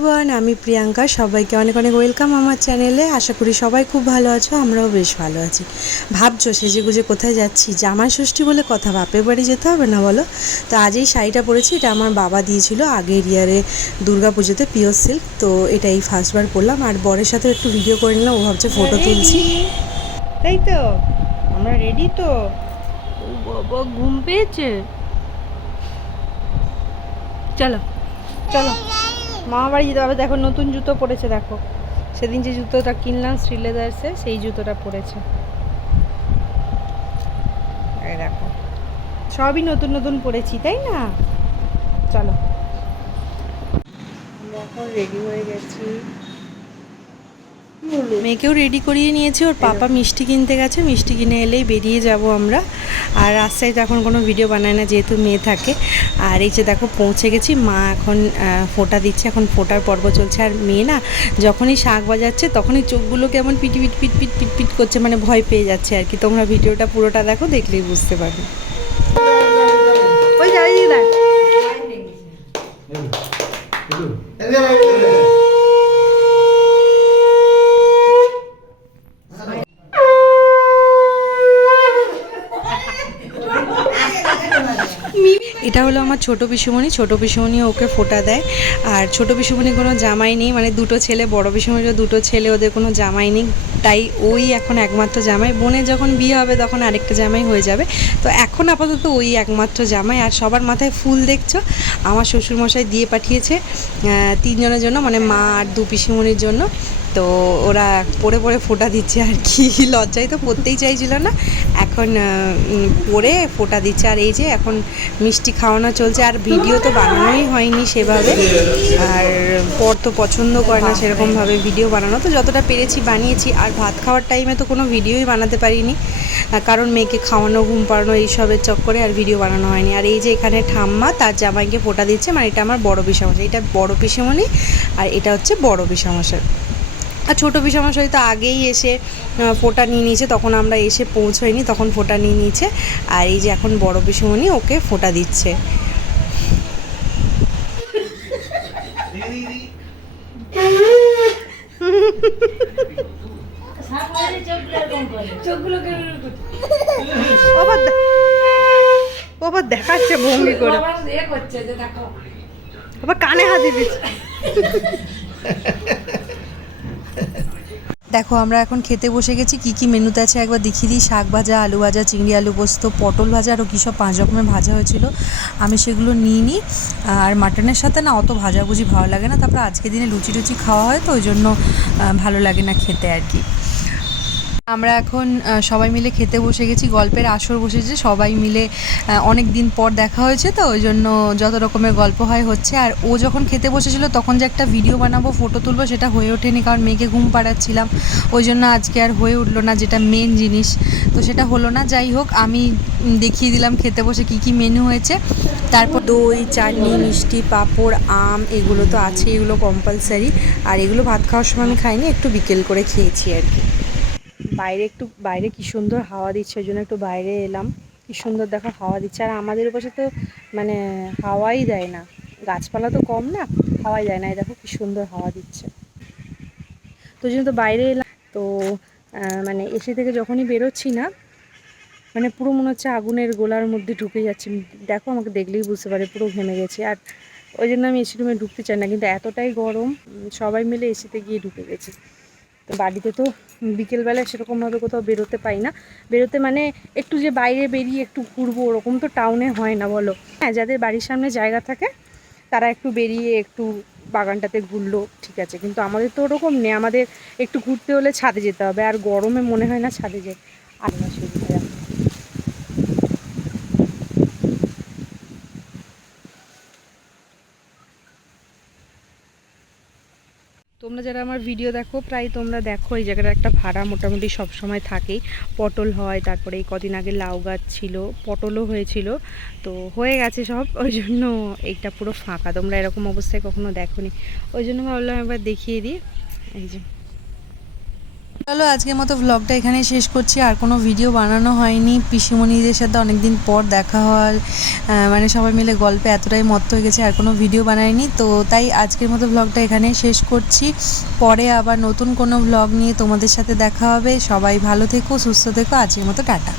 Everyone, আমি প্রিয়াঙ্কা। সবাইকে অনেক অনেক ওয়েলকাম আমার চ্যানেলে। আশা করি সবাই খুব ভালো আছো, আমরাও বেশ ভালো আছি। ভাবছো সেজেগুজে কোথায় যাচ্ছি? জামাই ষষ্ঠী বলে কথা, বাপের বাড়ি যেতে হবে না বলো? তো আজ এই শাড়িটা পরেছি, এটা আমার বাবা দিয়েছিল আগের ইয়ারে দুর্গা পুজোতে, পিওর সিল্ক। তো এটা এই ফার্স্টবার পরলাম, আর বরের সাথে একটু ভিডিও করে নিলাম, ও ভাবছে ফটো তুলছি। তাই তো আমরা রেডি তো। ও বাবা ঘুম পেয়েছে। চলো চলো মামা বাড়ি যেতে হবে। দেখো নতুন জুতো পরেছে, দেখো সেদিন যে জুতোটা কিনলাম শ্রীলেদার্সে সেই জুতোটা পরেছে। এই দেখো সবই নতুন নতুন পরেছি, তাই না? চলো আমরা এখন রেডি হয়ে গেছি। মেয়েকেও রেডি করিয়ে নিয়েছি, ওর পাপা মিষ্টি কিনতে গেছে, মিষ্টি কিনে এলেই বেরিয়ে যাব আমরা। আর রাস্তায় তো এখন কোনো ভিডিও বানায় না যেহেতু মেয়ে থাকে। আর এই যে দেখো পৌঁছে গেছি, মা এখন ফোঁটা দিচ্ছে, এখন ফোঁটার পর্ব চলছে। আর মেয়ে না যখনই শাঁখ বাজাচ্ছে তখনই চোখগুলো কেমন পিট পিট পিট পিট পিট পিট করছে, মানে ভয় পেয়ে যাচ্ছে আর কি। তোমরা ভিডিওটা পুরোটা দেখো, দেখলেই বুঝতে পারবে। ওই যাই দেখ এটা হলো আমার ছোটো পিসুমণি। ছোটো পিসুমণি ওকে ফোঁটা দেয়। আর ছোটো পিসুমণির কোনো জামাই নেই, মানে দুটো ছেলে, বড় পিসুমণিরও দুটো ছেলে, ওদের কোনো জামাই নেই, তাই ওই এখন একমাত্র জামাই। বোনের যখন বিয়ে হবে তখন আরেকটা জামাই হয়ে যাবে। তো এখন আপাতত ওই একমাত্র জামাই। আর সবার মাথায় ফুল দেখছো, আমার শ্বশুরমশাই দিয়ে পাঠিয়েছে তিনজনের জন্য, মানে মা আর দু পিসুমণির জন্য। তো ওরা পরে পরে ফোঁটা দিচ্ছে আর কি। লজ্জায় তো পড়তেই চাইছিল না, এখন পরে ফোঁটা দিচ্ছে। আর এই যে এখন মিষ্টি খাওয়ানো চলছে। আর ভিডিও তো বানানোই হয়নি সেভাবে, আর পর তো পছন্দ করে না সেরকমভাবে ভিডিও বানানো, তো যতটা পেরেছি বানিয়েছি। আর ভাত খাওয়ার টাইমে তো কোনো ভিডিওই বানাতে পারিনি, কারণ মেয়েকে খাওয়ানো, ঘুম পাড়ানো এইসবের চক্করে আর ভিডিও বানানো হয়নি। আর এই যে এখানে ঠাম্মা তার জামাইকে ফোঁটা দিচ্ছে, মানে এটা আমার বড় পিসেমশাই, এটা বড় পিসেমণি, আর এটা হচ্ছে বড় পিসেমশাই। আর ছোটো পিসেমশাই তো আগেই এসে ফোঁটা নিয়ে নিয়েছে, তখন আমরা এসে পৌঁছাইনি, তখন ফোঁটা নিয়ে নিয়েছে। আর এই যে এখন বড় পিসেমণি ওকে ফোঁটা দিচ্ছে। আবার দেখাচ্ছে ভঙ্গি করে, আবার কানে হাত দিয়ে দিচ্ছে। দেখো আমরা এখন খেতে বসে গেছি। কি কি মেনুতে আছে একবার দেখিয়ে দিই। শাক ভাজা, আলু ভাজা, চিংড়ি আলু পোস্ত, পটল ভাজা, আরও কী সব 5 রকমের ভাজা হয়েছিল, আমি সেগুলো নিই নি। আর মাটনের সাথে না অত ভাজাভুজি ভালো লাগে না, তারপরে আজকের দিনে লুচি টুচি খাওয়া হয় তো ওই জন্য ভালো লাগে না খেতে আর কি। আমরা এখন সবাই মিলে খেতে বসে গেছি, গল্পের আসর বসেছে সবাই মিলে। অনেক দিন পর দেখা হয়েছে তো ওই জন্য যত রকমের গল্প হয় হচ্ছে। আর ও যখন খেতে বসেছিল তখন যে একটা ভিডিও বানাবো, ফটো তুলবো, সেটা হয়ে ওঠেনি, কারণ মেয়েকে ঘুম পাড়াচ্ছিলাম, ওই জন্য আজকে আর হয়ে উঠলো না, যেটা মেন জিনিস, তো সেটা হলো না। যাই হোক, আমি দেখিয়ে দিলাম খেতে বসে কী কী মেনু হয়েছে। তারপর দই, চাটনি, মিষ্টি, পাঁপড়, আম, এগুলো তো আছে, এগুলো কম্পালসারি। আর এগুলো ভাত খাওয়ার সময় আমি খাইনি, একটু বিকেল করে খেয়েছি আর কি। বাইরে কি সুন্দর হাওয়া দিচ্ছে, ওই জন্য একটু বাইরে এলাম। কি সুন্দর দেখো হাওয়া দিচ্ছে। আর আমাদের পাশে তো মানে হাওয়াই দেয় না, গাছপালা তো কম না, হাওয়াই দেয় না। এই দেখো কি সুন্দর হাওয়া দিচ্ছে, তো ওই জন্য তো বাইরে এলাম। তো মানে এসি থেকে যখনই বেরোচ্ছি না, মানে পুরো মনে হচ্ছে আগুনের গোলার মধ্যে ঢুকে যাচ্ছি। দেখো আমাকে দেখলেই বুঝতে পারে পুরো ঘেমে গেছে। আর ওই জন্য আমি এসি রুমে ঢুকতে চাই না, কিন্তু এতটাই গরম, সবাই মিলে এসিতে গিয়ে ঢুকে গেছি। তো বাড়িতে তো বিকেলবেলায় সেরকমভাবে কোথাও বেরোতে পাই না। বেরোতে মানে একটু যে বাইরে বেরিয়ে একটু ঘুরবো, ওরকম তো টাউনে হয় না বলো। হ্যাঁ, যাদের বাড়ির সামনে জায়গা থাকে তারা একটু বেরিয়ে একটু বাগানটাতে ঘুরলো, ঠিক আছে, কিন্তু আমাদের তো ওরকম নেই। আমাদের একটু ঘুরতে হলে ছাদে যেতে হবে, আর গরমে মনে হয় না ছাদে যাই। আর না সুবিধা। তোমরা যারা আমার ভিডিও দেখো, প্রায় তোমরা দেখো এই জায়গাটা একটা ভাড়া মোটামুটি সব সময় থাকেই। পটল হয়, তারপরে এই কদিন আগে লাউ গাছ ছিল, পটলও হয়েছিল, তো হয়ে গেছে সব, ওই জন্য এইটা পুরো ফাঁকা। তোমরা এরকম অবস্থায় কখনো দেখোনি, ওই জন্য ভাবলাম একবার দেখিয়ে দিই। এই যে চলো আজকের মতো ভ্লগটা এখানেই শেষ করছি। আর কোনো ভিডিও বানানো হয়নি, পিসিমণিদের সাথে অনেকদিন পর দেখা হওয়ার মানে সবাই মিলে গল্পে এতটাই মত্ত হয়ে গেছে, আর কোনো ভিডিও বানাইনি। তো তাই আজকের মতো ভ্লগটা এখানেই শেষ করছি। পরে আবার নতুন কোনো ভ্লগ নিয়ে তোমাদের সাথে দেখা হবে। সবাই ভালো থেকো, সুস্থ থেকো। আজকের মতো টাটা।